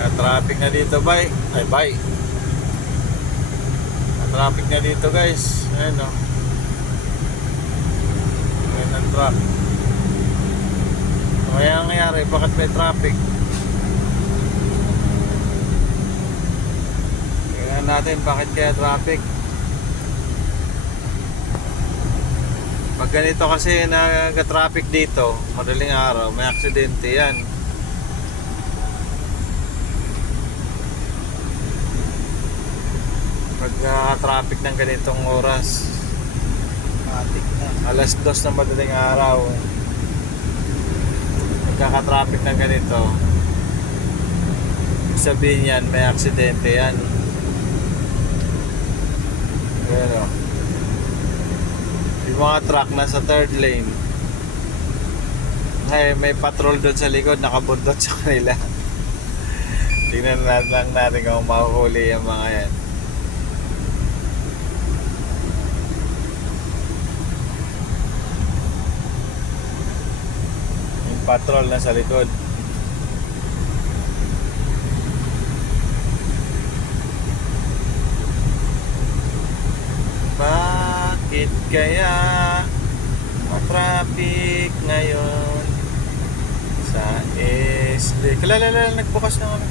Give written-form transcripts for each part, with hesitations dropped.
Traffic na dito, bay. Ay, bay. Traffic na dito, guys. Ayun, oh. Ayun ang truck. So, kaya ang nangyari, bakit may traffic? Tingnan natin bakit kaya traffic. Pag ganito kasi nag-traffic dito, madaling araw, may aksidente yan. Pag traffic ng ganitong oras, alas 2 ng madaling araw, pagkaka-traffic ng ganito, ibig sabihin yan, may aksidente yan. Ayan, o. Yung mga truck nasa third lane, ay may patrol doon sa likod, nakabundot sa kanila. Tingnan lang natin kung mahuhuli yung mga yan. Yung patrol na sa likod. Bakit kaya ma-traffic ngayon sa SD? Kalalala, nagbukas na kami.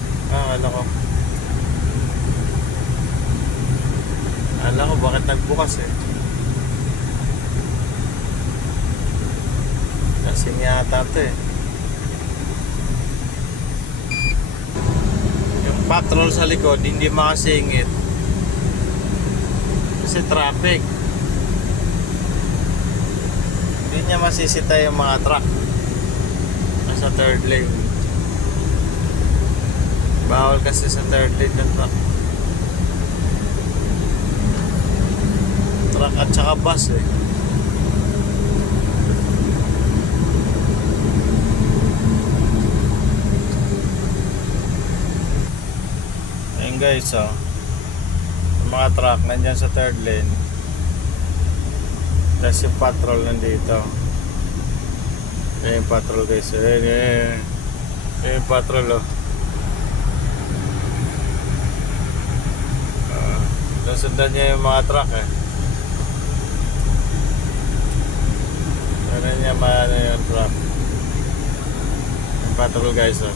Alam ko bakit nagbukas eh. Kasing yata ito eh. Yung patrol sa likod hindi makasingit kasi traffic. Hindi niya masisita yung mga truck nasa third lane. Bawal kasi sa third lane ng truck. Truck at saka bus eh. Ayun guys, oh. Yung mga truck nandyan sa third lane, tapos yung patrol nandito. Ayun yung patrol guys. Ayun yung patrol, oh. Nasundan niya yung mga truck eh. Sundan niya yung truck. Yung patrol guys, oh.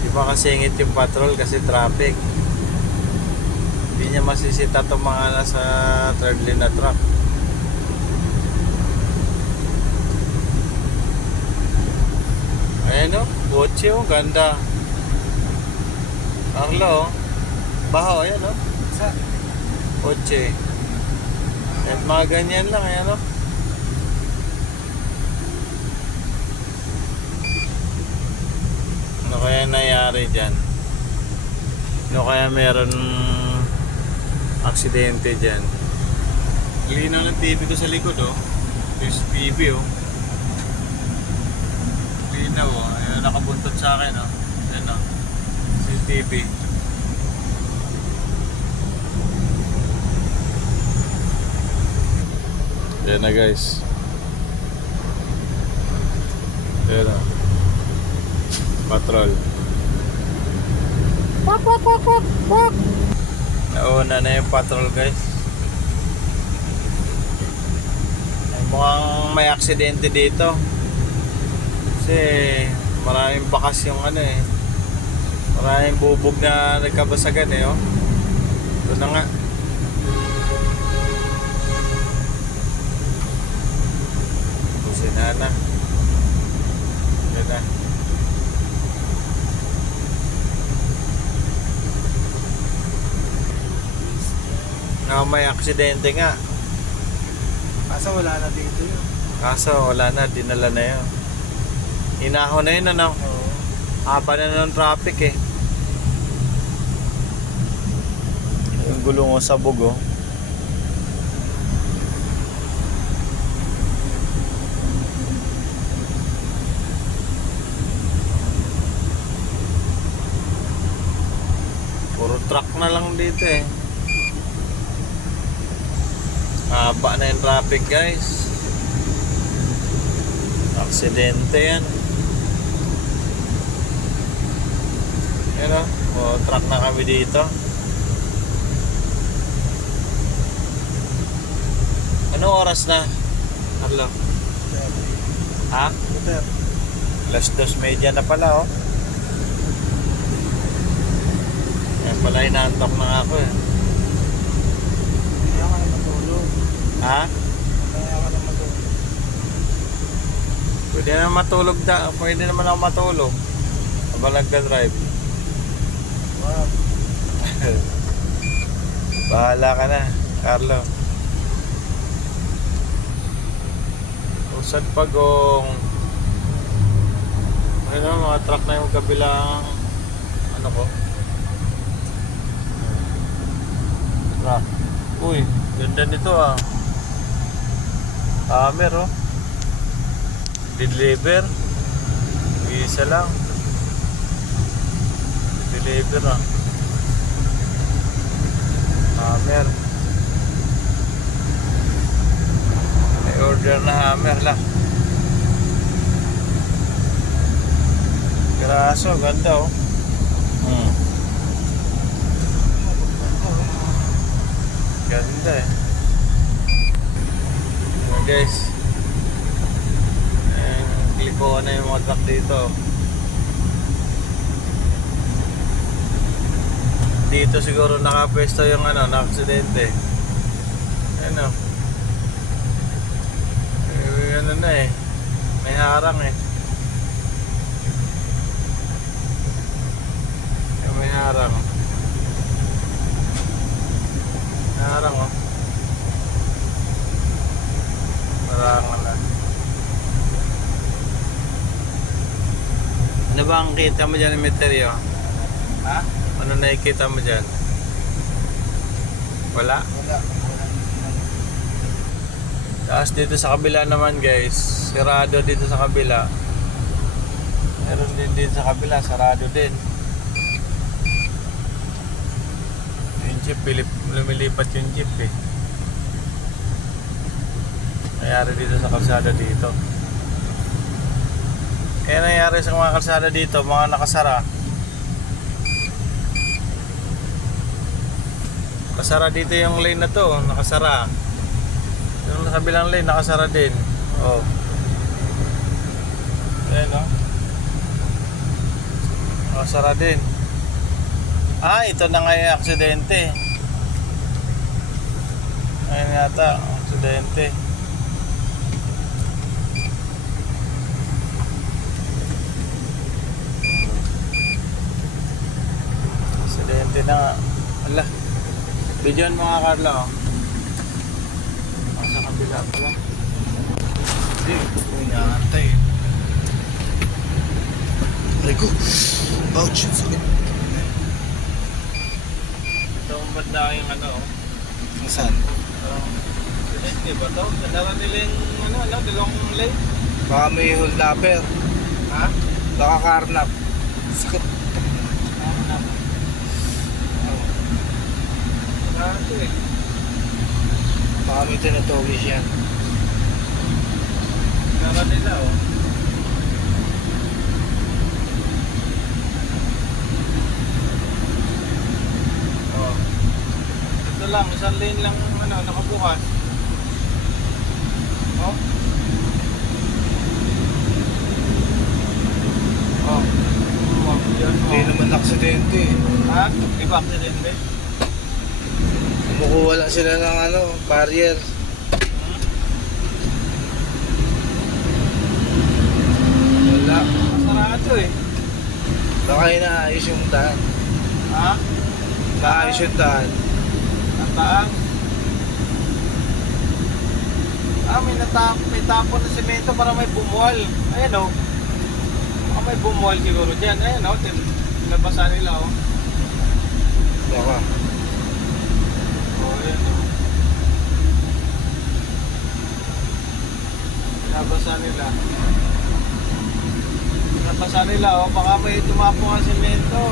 Di ba kasingit yung patrol kasi traffic. Hindi niya masisita itong mga nasa third lane na truck. Ayan o, kotse o, ganda. Arlo o, baho, ayan o. Kotse. At mga ganyan lang, ayan o. Ano kaya nangyari dyan? Ano kaya meron aksidente dyan? Linaw ng TV ko sa likod, oh. There's TV, oh. Linaw, oh. Ayun, nakabuntot sa akin, oh. Ayun, oh. CCTV. Ayan na, guys. Ayan, oh. Patrol. Nauna na yung patrol guys. Ay, mukhang may aksidente dito. Kasi maraming bakas yung ano eh. Maraming bubog na nagkabasagan eh, oh. Ito na nga. Kusinana. Ito na. May aksidente nga. Kaso wala na dito yun. Kaso wala na, dinala na yun. Inahon na yun, ano? Oo. Haba na ng traffic eh. Yung gulong o sabog, oh. Puro truck na lang dito eh. Haba na yung traffic guys. Aksidente yan. Yan o. O, truck na kami dito. Anong oras na? Carlo? Ha? Buter. Alas 2:30 na pala, oh. Yan pala, inaantok na ako, eh. Kaya ka na matulog. Ha? Kaya ka na matulog. Pwede naman matulog pwede naman ako matulog. Habang nagka-drive. Wow. Bahala ka na, Carlo. Usad pagong. Ayun, mga truck na yung kabilang ano ko. Truck. Uy, ganda nito ah. Hammer oh. Deliver. Isa lang. Deliver ah. Hammer. May order na hammer lang. Graso, ganda oh. Ganda eh. Ayan, guys. Klikoan na yung mga truck dito. Dito siguro nakapwesto yung na-aksidente. Ano? Ano na eh. May harang eh. May harang. Harang oh. Marangan na. Ano ba ang kita mo dyan, Emeterio? Ha? Ano nakikita mo dyan? Wala? Wala. Tapos dito sa kabila naman guys, sarado dito sa kabila. Meron din dito sa kabila, sarado din. Yung jeep, lumilipat yung jeep eh. Nangyari dito sa kalsada dito. Kaya nangyari sa mga kalsada dito, mga nakasara. Nakasara dito yung lane na to, nakasara. Yung sa kabilang lane, nakasara din. Oh. Ayan oh. Nakasara din. Ah, ito na nga yung aksidente. Ayan yata, aksidente. Aksidente na nga. Ala. Bidyon mo nga, Carlo. Sa kabila pala. Hindi, inaantay. Aray ko. Ouch. Sakit. Ito ang banda yung Saan? Aksidente ba to? Nadala nila yung dalawang lane. Baka may hold upper. Ha? Baka karnap. Sakit. Ito eh. Baka may tinatawis yan. Nadala nila oh. Oh. Ito lang, isang lane lang nakabukas. Oh. Oh. Oh, yan Hindi oh. naman aksidente. Ha? Di ba aksidente? Kumukuha lang sila ng barrier. Wala. Sarado eh. Baka inaayos yung daan. Ha? Naayos yung daan. Ang taas. May tapon na semento para may bumuwal. Ayan o. Baka may bumuwal siguro dyan. Ayan o. Tinabasa nila o. Baka. Ayan o. Tinabasa nila. Tinabasa nila o. Baka may tumapong ang semento.